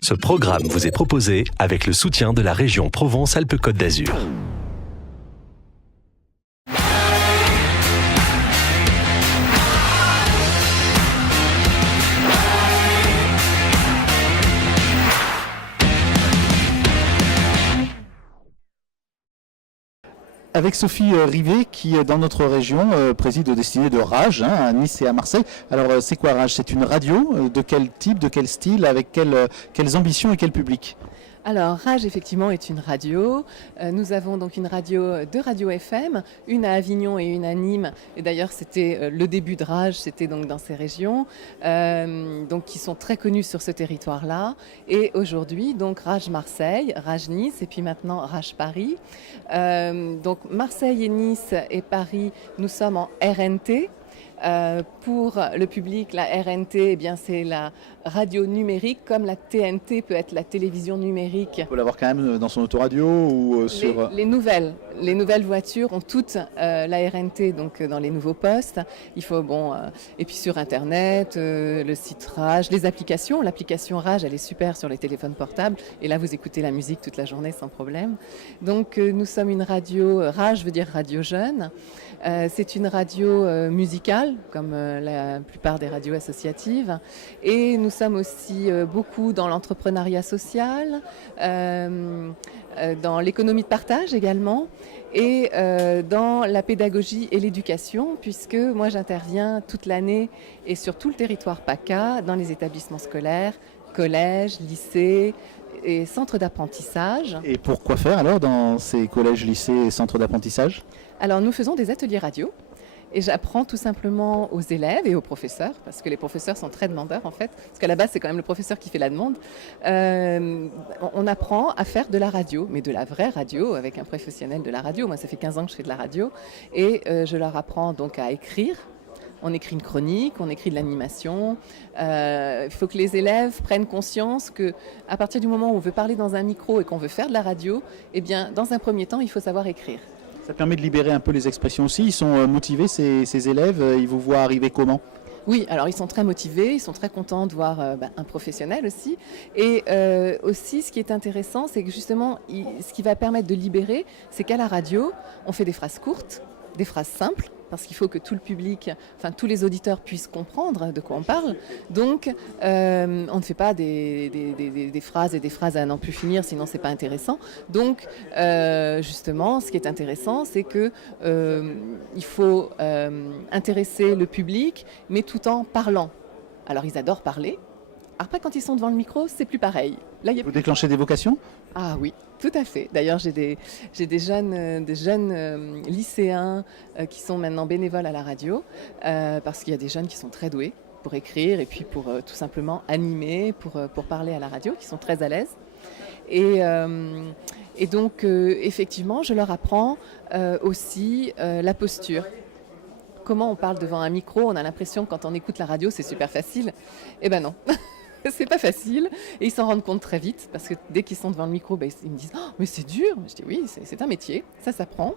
Ce programme vous est proposé avec le soutien de la région Provence-Alpes-Côte d'Azur. Avec Sophie Rivet qui, dans notre région, préside aux destinées de Rage, à Nice et à Marseille. Alors, c'est quoi Rage? C'est une radio de quel type, de quel style, avec quelles ambitions et quel public? Alors, Rage, effectivement, est une radio. Nous avons donc une radio, deux radios FM, une à Avignon et une à Nîmes. Et d'ailleurs, c'était le début de Rage, c'était donc dans ces régions, donc qui sont très connues sur ce territoire-là. Et aujourd'hui, donc Rage Marseille, Rage Nice et puis maintenant Rage Paris. Donc Marseille et Nice et Paris, nous sommes en RNT. Pour le public, la RNT, eh bien, c'est la radio numérique, comme la TNT peut être la télévision numérique. On peut l'avoir quand même dans son autoradio ou sur... Les nouvelles voitures ont toutes la RNT, donc dans les nouveaux postes. Il faut, et puis sur Internet, le site Rage, les applications. L'application Rage, elle est super sur les téléphones portables. Et là, vous écoutez la musique toute la journée sans problème. Donc, nous sommes une radio, Rage veut dire radio jeune. C'est une radio musicale, comme la plupart des radios associatives. Et nous sommes aussi beaucoup dans l'entrepreneuriat social, dans l'économie de partage également, et dans la pédagogie et l'éducation, puisque moi j'interviens toute l'année et sur tout le territoire PACA, dans les établissements scolaires, collèges, lycées, et centres d'apprentissage. Et pourquoi faire alors dans ces collèges, lycées et centres d'apprentissage? Alors nous faisons des ateliers radio et j'apprends tout simplement aux élèves et aux professeurs, parce que les professeurs sont très demandeurs en fait, parce qu'à la base c'est quand même le professeur qui fait la demande. On apprend à faire de la radio, mais de la vraie radio avec un professionnel de la radio. Moi ça fait 15 ans que je fais de la radio et je leur apprends donc à écrire. On écrit une chronique, on écrit de l'animation. Il faut que les élèves prennent conscience qu'à partir du moment où on veut parler dans un micro et qu'on veut faire de la radio, eh bien, dans un premier temps, il faut savoir écrire. Ça permet de libérer un peu les expressions aussi. Ils sont motivés, ces élèves. Ils vous voient arriver comment? Oui, alors ils sont très motivés, ils sont très contents de voir un professionnel aussi. Et aussi, ce qui est intéressant, c'est que justement, ce qui va permettre de libérer, c'est qu'à la radio, on fait des phrases courtes, des phrases simples, parce qu'il faut que tout le public, enfin tous les auditeurs puissent comprendre de quoi on parle. Donc, on ne fait pas des phrases et des phrases à n'en plus finir, sinon c'est pas intéressant. Donc, justement, ce qui est intéressant, c'est que il faut intéresser le public, mais tout en parlant. Alors, ils adorent parler. Après, quand ils sont devant le micro, c'est plus pareil. Là, Vous déclenchez des vocations? Ah oui, tout à fait. D'ailleurs, j'ai des jeunes lycéens qui sont maintenant bénévoles à la radio, parce qu'il y a des jeunes qui sont très doués pour écrire et puis pour tout simplement animer, pour parler à la radio, qui sont très à l'aise. Et donc, effectivement, je leur apprends aussi la posture. Comment on parle devant un micro? On a l'impression que quand on écoute la radio, c'est super facile. Eh ben non. C'est pas facile et ils s'en rendent compte très vite parce que dès qu'ils sont devant le micro, ils me disent oh, mais c'est dur. Je dis oui, c'est un métier, ça s'apprend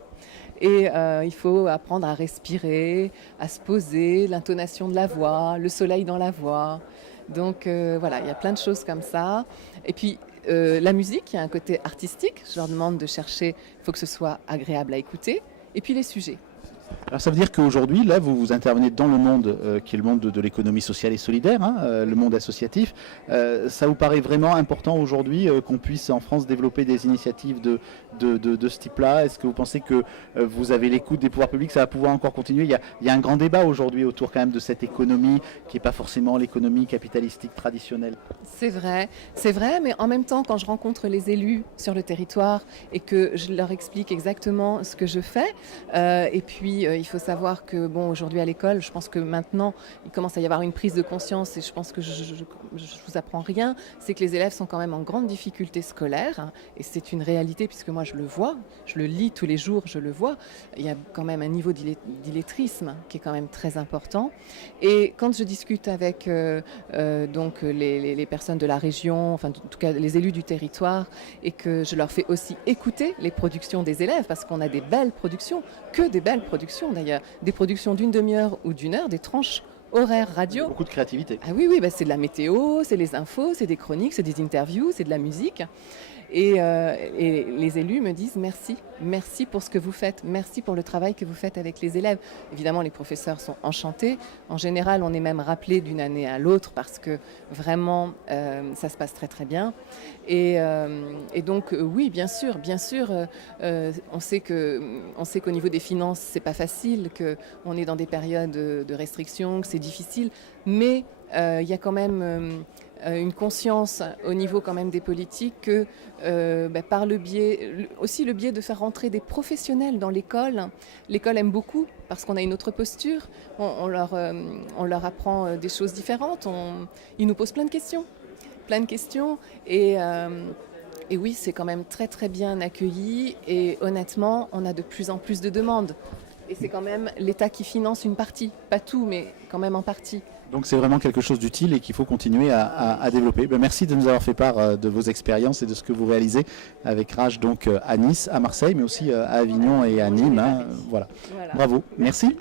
et il faut apprendre à respirer, à se poser, l'intonation de la voix, le soleil dans la voix. Donc voilà, il y a plein de choses comme ça. Et puis la musique, il y a un côté artistique. Je leur demande de chercher, il faut que ce soit agréable à écouter. Et puis les sujets. Alors ça veut dire qu'aujourd'hui, là, vous intervenez dans le monde qui est le monde de l'économie sociale et solidaire, le monde associatif. Ça vous paraît vraiment important aujourd'hui qu'on puisse en France développer des initiatives de ce type-là? Est-ce que vous pensez que vous avez l'écoute des pouvoirs publics? Ça va pouvoir encore continuer? Il y a un grand débat aujourd'hui autour quand même de cette économie qui n'est pas forcément l'économie capitalistique traditionnelle. C'est vrai, mais en même temps, quand je rencontre les élus sur le territoire et que je leur explique exactement ce que je fais, et puis il faut savoir que aujourd'hui à l'école, je pense que maintenant, il commence à y avoir une prise de conscience et je pense que je vous apprends rien, c'est que les élèves sont quand même en grande difficulté scolaire et c'est une réalité puisque moi je le vois, je le lis tous les jours, je le vois. Il y a quand même un niveau d'illettrisme qui est quand même très important. Et quand je discute avec donc les personnes de la région, enfin en tout cas les élus du territoire, et que je leur fais aussi écouter les productions des élèves, parce qu'on a des belles productions, que des belles productions d'ailleurs, des productions d'une demi-heure ou d'une heure, des tranches horaire radio. Beaucoup de créativité. Ah oui, oui, bah c'est de la météo, c'est les infos, c'est des chroniques, c'est des interviews, c'est de la musique. Et les élus me disent merci, merci pour ce que vous faites, merci pour le travail que vous faites avec les élèves. Évidemment, les professeurs sont enchantés. En général, on est même rappelé d'une année à l'autre parce que vraiment, ça se passe très très bien. Et donc, oui, bien sûr, on sait qu'au niveau des finances, c'est pas facile, qu'on est dans des périodes de restrictions, que c'est difficile, mais il y a quand même une conscience au niveau quand même des politiques que par le biais de faire rentrer des professionnels dans l'école aime beaucoup parce qu'on a une autre posture, on leur apprend des choses différentes, ils nous posent plein de questions et oui, c'est quand même très très bien accueilli et honnêtement, on a de plus en plus de demandes. Et c'est quand même l'État qui finance une partie, pas tout, mais quand même en partie. Donc c'est vraiment quelque chose d'utile et qu'il faut continuer à développer. Merci de nous avoir fait part de vos expériences et de ce que vous réalisez avec Rage donc à Nice, à Marseille, mais aussi à Avignon et à Nîmes. Voilà. Bravo, merci.